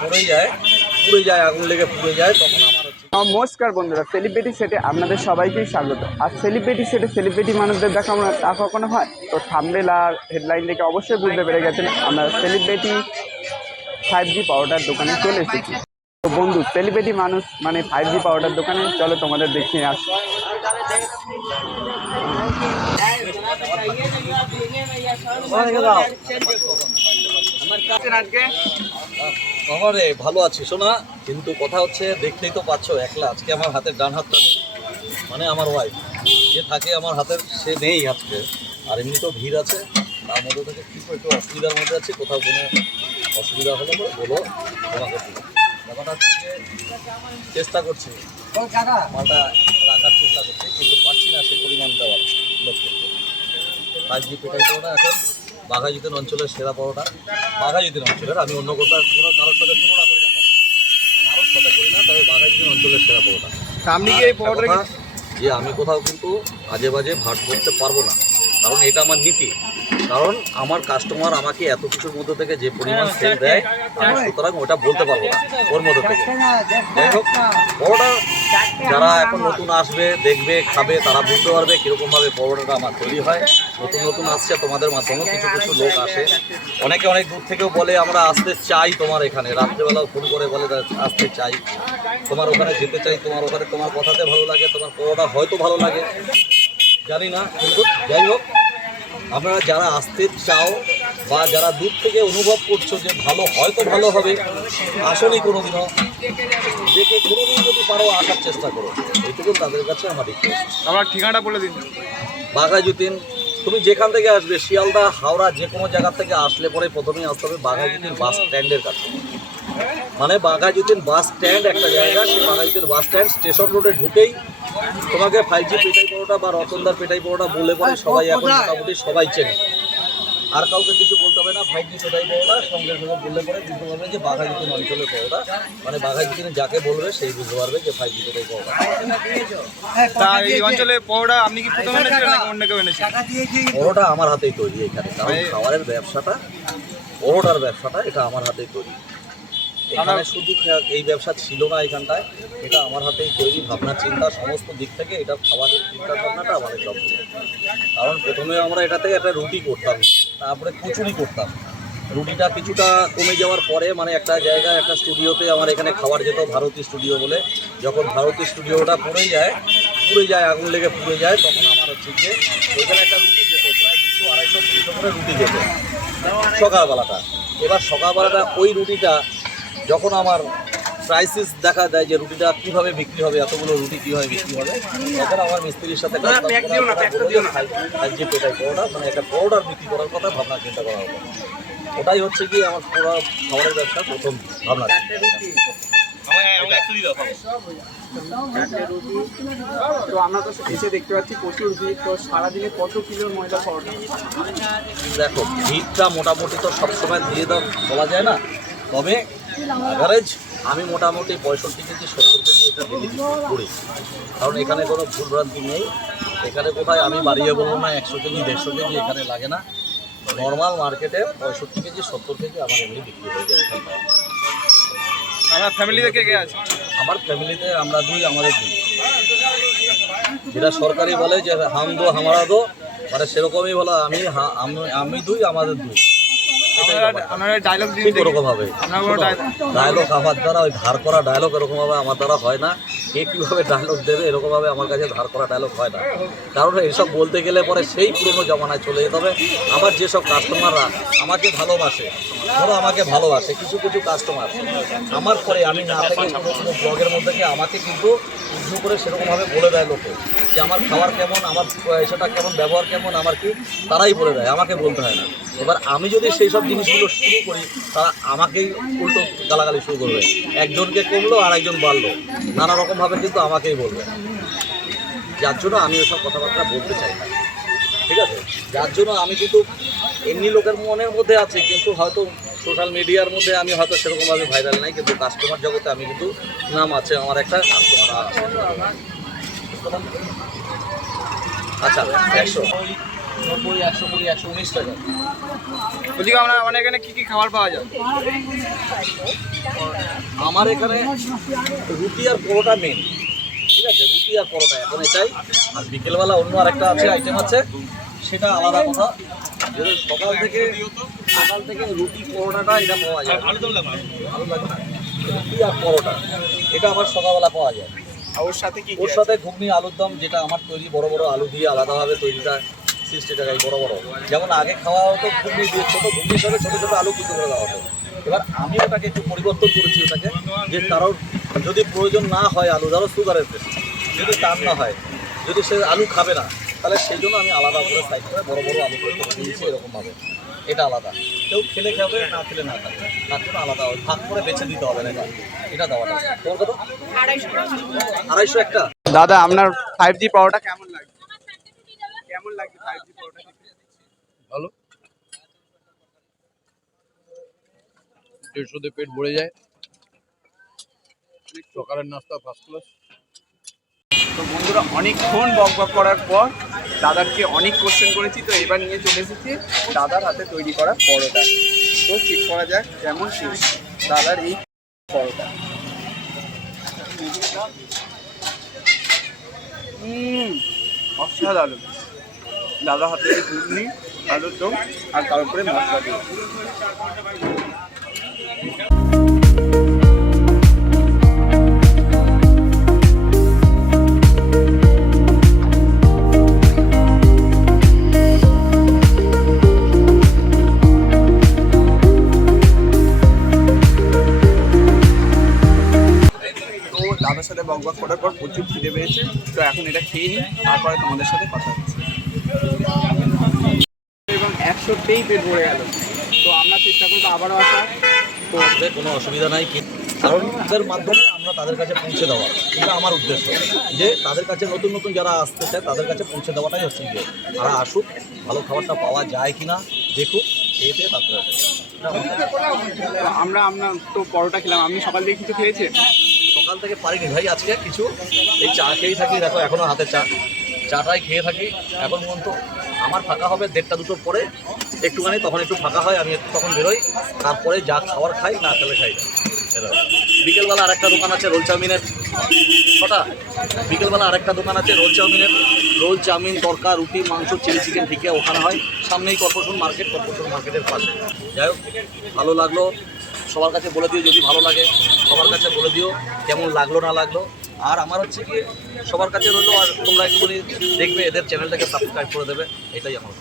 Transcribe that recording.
পুড়ে যায়, আগুন লেগে পুড়ে যায়, তখন আমার হচ্ছে। নমস্কার বন্ধুরা, সেলিব্রিটি সেটে আপনাদের সবাইকেই স্বাগত। আর সেলিব্রিটি সেটে সেলিব্রিটি মানুষদের দেখা আমরা তা কখনো হয়? তো থাম্বনেল আর হেডলাইন দেখে অবশ্যই বুঝতে পেরে গেছেন আমরা সেলিব্রিটি 5G পাউডার দোকানে চলে এসেছি। তো বন্ধু, সেলিব্রিটি মানুষ মানে 5G পাউডার দোকানে চলো তোমাদের দেখিয়ে আসি। আমারে ভালো আছি শোনা, কিন্তু কথা হচ্ছে দেখতেই তো পাচ্ছ একলা। আজকে আমার হাতের ডান হাতটা নেই, মানে আমার ওয়াইফ যে থাকে আমার হাতের, সে নেই আজকে। আর এমনিতেও ভিড় আছে, তার মধ্যে থেকে কিছু একটু অসুবিধার মধ্যে আছে। কোথাও কোনো অসুবিধা হলে বলো, তোমাকে দিই। ব্যাপারটা হচ্ছে যে চেষ্টা করছি, মালটা রাখার চেষ্টা করছি, কিন্তু পারছি না সেই পরিমাণ দেওয়ার লোক করতে। 5G পেটাই পরোটা এখন বাঘাযতীন অঞ্চলের সেরা পরোটা। বাঘাযতীন অঞ্চলের, আমি অন্য কোথাও কারোর সাথে তুলনা করি না, কারোর সাথে করি না, তবে বাঘাযতীন অঞ্চলের সেরা পরোটা। আপনি কি এই পরোটা যে আমি কোথাও কিন্তু আজে বাজে ভাট করতে পারবো না, কারণ এটা আমার নীতি। কারণ আমার কাস্টমার আমাকে এত কিছুর মধ্যে থেকে যে পরিমাণ সেল দেয়, আমি সুতরাং ওটা বলতে পারবো না ওর মধ্যে থেকে। যাই হোক, পরোটা যারা এখন নতুন আসবে, দেখবে, খাবে, তারা বুঝতে পারবে কীরকমভাবে পরোটাটা আমার তৈরি হয়। নতুন নতুন আসছে, তোমাদের মাধ্যমেও কিছু কিছু লোক আসে, অনেকে অনেক দূর থেকেও বলে আমরা আসতে চাই তোমার এখানে, রাত্রেবেলাও ফোন করে বলে আসতে চাই, তোমার ওখানে যেতে চাই, তোমার ওখানে তোমার কথাতে ভালো লাগে, তোমার পরোটা হয়তো ভালো লাগে, জানি না। কিন্তু যাই হোক, আপনারা যারা আসতে চাও বা যারা দূর থেকে অনুভব করছো যে ভালো, হয়তো ভালো হবে, আসলেই কোনোদিনও দেখে কোনোদিন যদি পারো আসার চেষ্টা করো, এইটুকু তাদের কাছে আমার রিকোয়েস্ট। আমার ঠিকানাটা বলে দিন। বাঘাযতীন, তুমি যেখান থেকে আসবে, শিয়ালদা, হাওড়া, যে কোনো জায়গা থেকে আসলে পরে প্রথমেই আসতে হবে বাঘাযতীন বাস স্ট্যান্ডের কাছে। মানে বাঘাযতীন বাস স্ট্যান্ড একটা জায়গা, সেই বাঘাযতীন বাস স্ট্যান্ড স্টেশন রোডে ঢুকেই তোমাকে 5G পেটাই পরোটা বা রতনদার পেটাই পরোটা বলে পরে সবাই এখন মোটামুটি সবাই চেনে। আর কাউকে কিছু বলতে হবে না, 5G পেটাই পরোটা সঙ্গে সঙ্গে বললে পরে বুঝতে পারবে যে বাঘাযতীন অঞ্চলের পরোটা, মানে বাঘাযতীনে যাকে বলবে সেই বুঝতে পারবে যে 5G পেটাই পরোটা। এই অঞ্চলে পরোটা আপনি কি প্রথমে এনেছিলেন নাকি অন্য কেউ এনেছেন? পরোটা আমার হাতেই তৈরি এখানে, কারণ খাবারের ব্যবসাটা, পরোটার ব্যবসাটা এটা আমার হাতেই তৈরি। এখানে শুধু এই ব্যবসা ছিল না এখানটায়, এটা আমার হাতেই তৈরি। ভাবনা চিন্তা সমস্ত দিক থেকে এটা খাবারের চিন্তা ভাবনাটা আমাদের সব। কারণ প্রথমে আমরা এটা থেকে একটা রুটি করতাম, তারপরে কচুরি করতাম। রুটিটা কিছুটা কমে যাওয়ার পরে, মানে একটা জায়গায় একটা স্টুডিওতে আমার এখানে খাবার যেত, ভারতী স্টুডিও বলে। যখন ভারতী স্টুডিওটা পুড়ে যায়, আগুন লেগে পুড়ে যায়, তখন আমার হচ্ছে যে ওইখানে একটা রুটি যেত, প্রায় 200-250 করে রুটি যেত সকালবেলাটা। এবার সকালবেলাটা ওই রুটিটা যখন আমার ক্রাইসিস দেখা দেয় যে রুটিটা কীভাবে বিক্রি হবে, এতগুলো রুটি কীভাবে বিক্রি হবে, তখন আমার মিস্ত্রির সাথে 5G পেটাই পরোটা, মানে একটা পরোটার বিক্রি করার কথা ভাবনা চিন্তা করা হবে। ওটাই হচ্ছে কি আমার পুরো খাবারের ব্যবসা প্রথম ভাবনা। তো আমরা তো এসে দেখতে পাচ্ছি প্রচুর ভিড়। তো সারাদিনে কত কিলোর ময়দা পরোটা? দেখো, ভিড়টা মোটামুটি তো সবসময় দিয়ে দাও বলা যায় না, তবে অ্যাভারেজ আমি মোটামুটি 65 কেজি 70 কেজি এটা ডেলি করি। কারণ এখানে কোনো ভুলভ্রান্তি নেই, এখানে কোথায় আমি বাড়িয়ে বলবো না 100 কেজি 150 কেজি এখানে লাগে না। নর্মাল মার্কেটে 65 কেজি 70 কেজি আমার এমনি বিক্রি হয়ে যায় এখানে। আমার ফ্যামিলিতে কে কে আছে? আমার ফ্যামিলিতে আমরা দুই, আমাদের দুই, যেটা সরকারি বলে যে হাম দো হামারা দো, মানে সেরকমই বলো, আমি দুই, আমাদের দুই। ডায়লগ আমার দ্বারা ওই ধার করা ডায়লগ এরকমভাবে আমার দ্বারা হয় না। কে কীভাবে ডায়লগ দেবে এরকমভাবে আমার কাছে ধার করা ডায়লগ হয় না। কারণ এইসব বলতে গেলে পরে সেই পুরনো জমানায় চলে যেতে হবে। আমার যেসব কাস্টমাররা আমাকে ভালোবাসে, ধরো আমাকে ভালোবাসে কিছু কিছু কাস্টমার, আমার পরে আমি না থেকে কোনো কোনো ব্লগের মধ্যে গিয়ে আমাকে কিন্তু উদ্যোগ করে সেরকমভাবে বলে দেয় লোকে যে আমার খাবার কেমন, আমার সেটা কেমন, ব্যবহার কেমন, আমার কি, তারাই বলে দেয়, আমাকে বলতে হয় না। এবার আমি যদি সেই সব জিনিসগুলো শুরু করি, তারা আমাকেই উল্টো গালাগালি শুরু করবে। একজনকে কমলো আর একজন বাড়লো, নানা রকমভাবে কিন্তু আমাকেই বলবে। যার জন্য আমি ওসব কথাবার্তা বলতে চাই না, ঠিক আছে? যার জন্য আমি কিন্তু এমনি লোকের মনের মধ্যে আছে, কিন্তু হয়তো সোশ্যাল মিডিয়ার মধ্যে আমি হয়তো সেরকমভাবে ভাইরাল নাই, কিন্তু কাস্টমার জগতে আমি কিন্তু নাম আছে, আমার একটা কাস্টমার আছে। আচ্ছা, 100 90, 120, 119 টাকা। বলছি আমার এখানে কী কী খাবার পাওয়া যায়? আমার এখানে রুটি আর পরোটা মেন, ঠিক আছে, রুটি আর পরোটা এখন এটাই। আর বিকেলবেলা অন্য আরেকটা আছে আইটেম আছে, সেটা আলাদা কথা। যদি সকাল থেকে রুটি পরোটাটা এটা পাওয়া যায়, ভালো লাগে না? রুটি আর পরোটা এটা আমার সকালবেলা পাওয়া যায়। আর ওর সাথে কি ওর সাথে ঘুগনি আলুর দম, যেটা আমার তৈরি বড় বড় আলু দিয়ে আলাদাভাবে তৈরিটা 60 টাকায় বড় বড়। যেমন আগে খাওয়া হতো ঘুগনি দিয়ে, ছোটো ঘুগনির সাথে ছোটো ছোটো আলু কুচি করে দেওয়া হতো। এবার আমি ওটাকে একটু পরিবর্তন করেছি ওটাকে, যে কারোর যদি প্রয়োজন না হয় আলু, ধরো সুগারের পেশেন্ট, যদি তার না হয়, যদি সে আলু খাবে না, তাহলে সেই জন্য আমি আলাদা করে সাইড করে বড় বড় আলু করে দিয়েছি এরকমভাবে। এটা আলাদা, কেউ খেলে খাবে, না খেলে না খাবে, তার জন্য আলাদা ভাগ করে বেছে দিতে হবে না। এটা দেওয়াটা তোমার কত? 250 একটা। দাদা আপনার 5G পাওয়াটা কেমন লাগে? কেমন লাগে 5G পাওয়াটা? ভালো, 150 পেট ভরে যায়। সকালের নাস্তা ফার্স্ট ক্লাস। তো বন্ধুরা অনেকক্ষণ বক করার পর দাদারকে অনেক কোশ্চেন করেছি, তো এবার নিয়ে চলে এসেছি দাদার হাতে তৈরি করা পরোটা। তো চেক করা যাক কেমন শেষ দাদার এই পরোটা। অসাধারণ। দাদা হাতে ঘুগনি, আলুর দম, আর তার উপরে মশলা দিয়ে। দাদার সাথে বক করার পর প্রচুর খিদে পেয়েছে, তো এখন এটা খেয়ে নিই, তারপরে তোমাদের সাথে কথা হচ্ছে। এবং 100তেই পেট ভরে গেল, তো আমরা চেষ্টা করবো আবারও আসার। তো আসলে কোনো অসুবিধা নাই, কারণ এদের মাধ্যমে আমরা তাদের কাছে পৌঁছে দেওয়া, এটা আমার উদ্দেশ্য, যে তাদের কাছে নতুন নতুন যারা আসতে চায় তাদের কাছে পৌঁছে দেওয়াটাই হচ্ছে যে তারা আসুক, ভালো খাবারটা পাওয়া যায় কিনা দেখুক, খেয়ে তারপরে আমরা তো পরোটা খেলাম, আপনি সকাল থেকে কিছু খেয়েছেন? সকাল থেকে পারিনি ভাই, আজকে কিছু এই চা খেয়েই থাকি, দেখো এখনও হাতে চাটাই খেয়ে থাকি। এখন পর্যন্ত আমার ফাঁকা হবে 1:30 2টোর পরে একটুখানি, তখন একটু ফাঁকা হয়, আমি তখন বেরোই, তারপরে যা খাবার খাই, না খেলে খাই না। বিকেলবেলা আরেকটা দোকান আছে রোল চাউমিনের, ছটা। বিকেলবেলা আরেকটা দোকান আছে রোল চাউমিন, তরকা, রুটি, মাংস, চিলি চিকেন, ঠিকই ওখানে হয়, সামনেই কর্পোরেশন মার্কেটের পাশে। যাই হোক, ভালো লাগলো, সবার কাছে বলে দিও যদি ভালো লাগে, সবার কাছে বলে দিও কেমন লাগলো না লাগলো। আর আমার হচ্ছে কি সবার কাছে রইলো, আর তোমরা একটুখানি দেখবে, এদের চ্যানেলটাকে সাবস্ক্রাইব করে দেবে, এটাই আমার।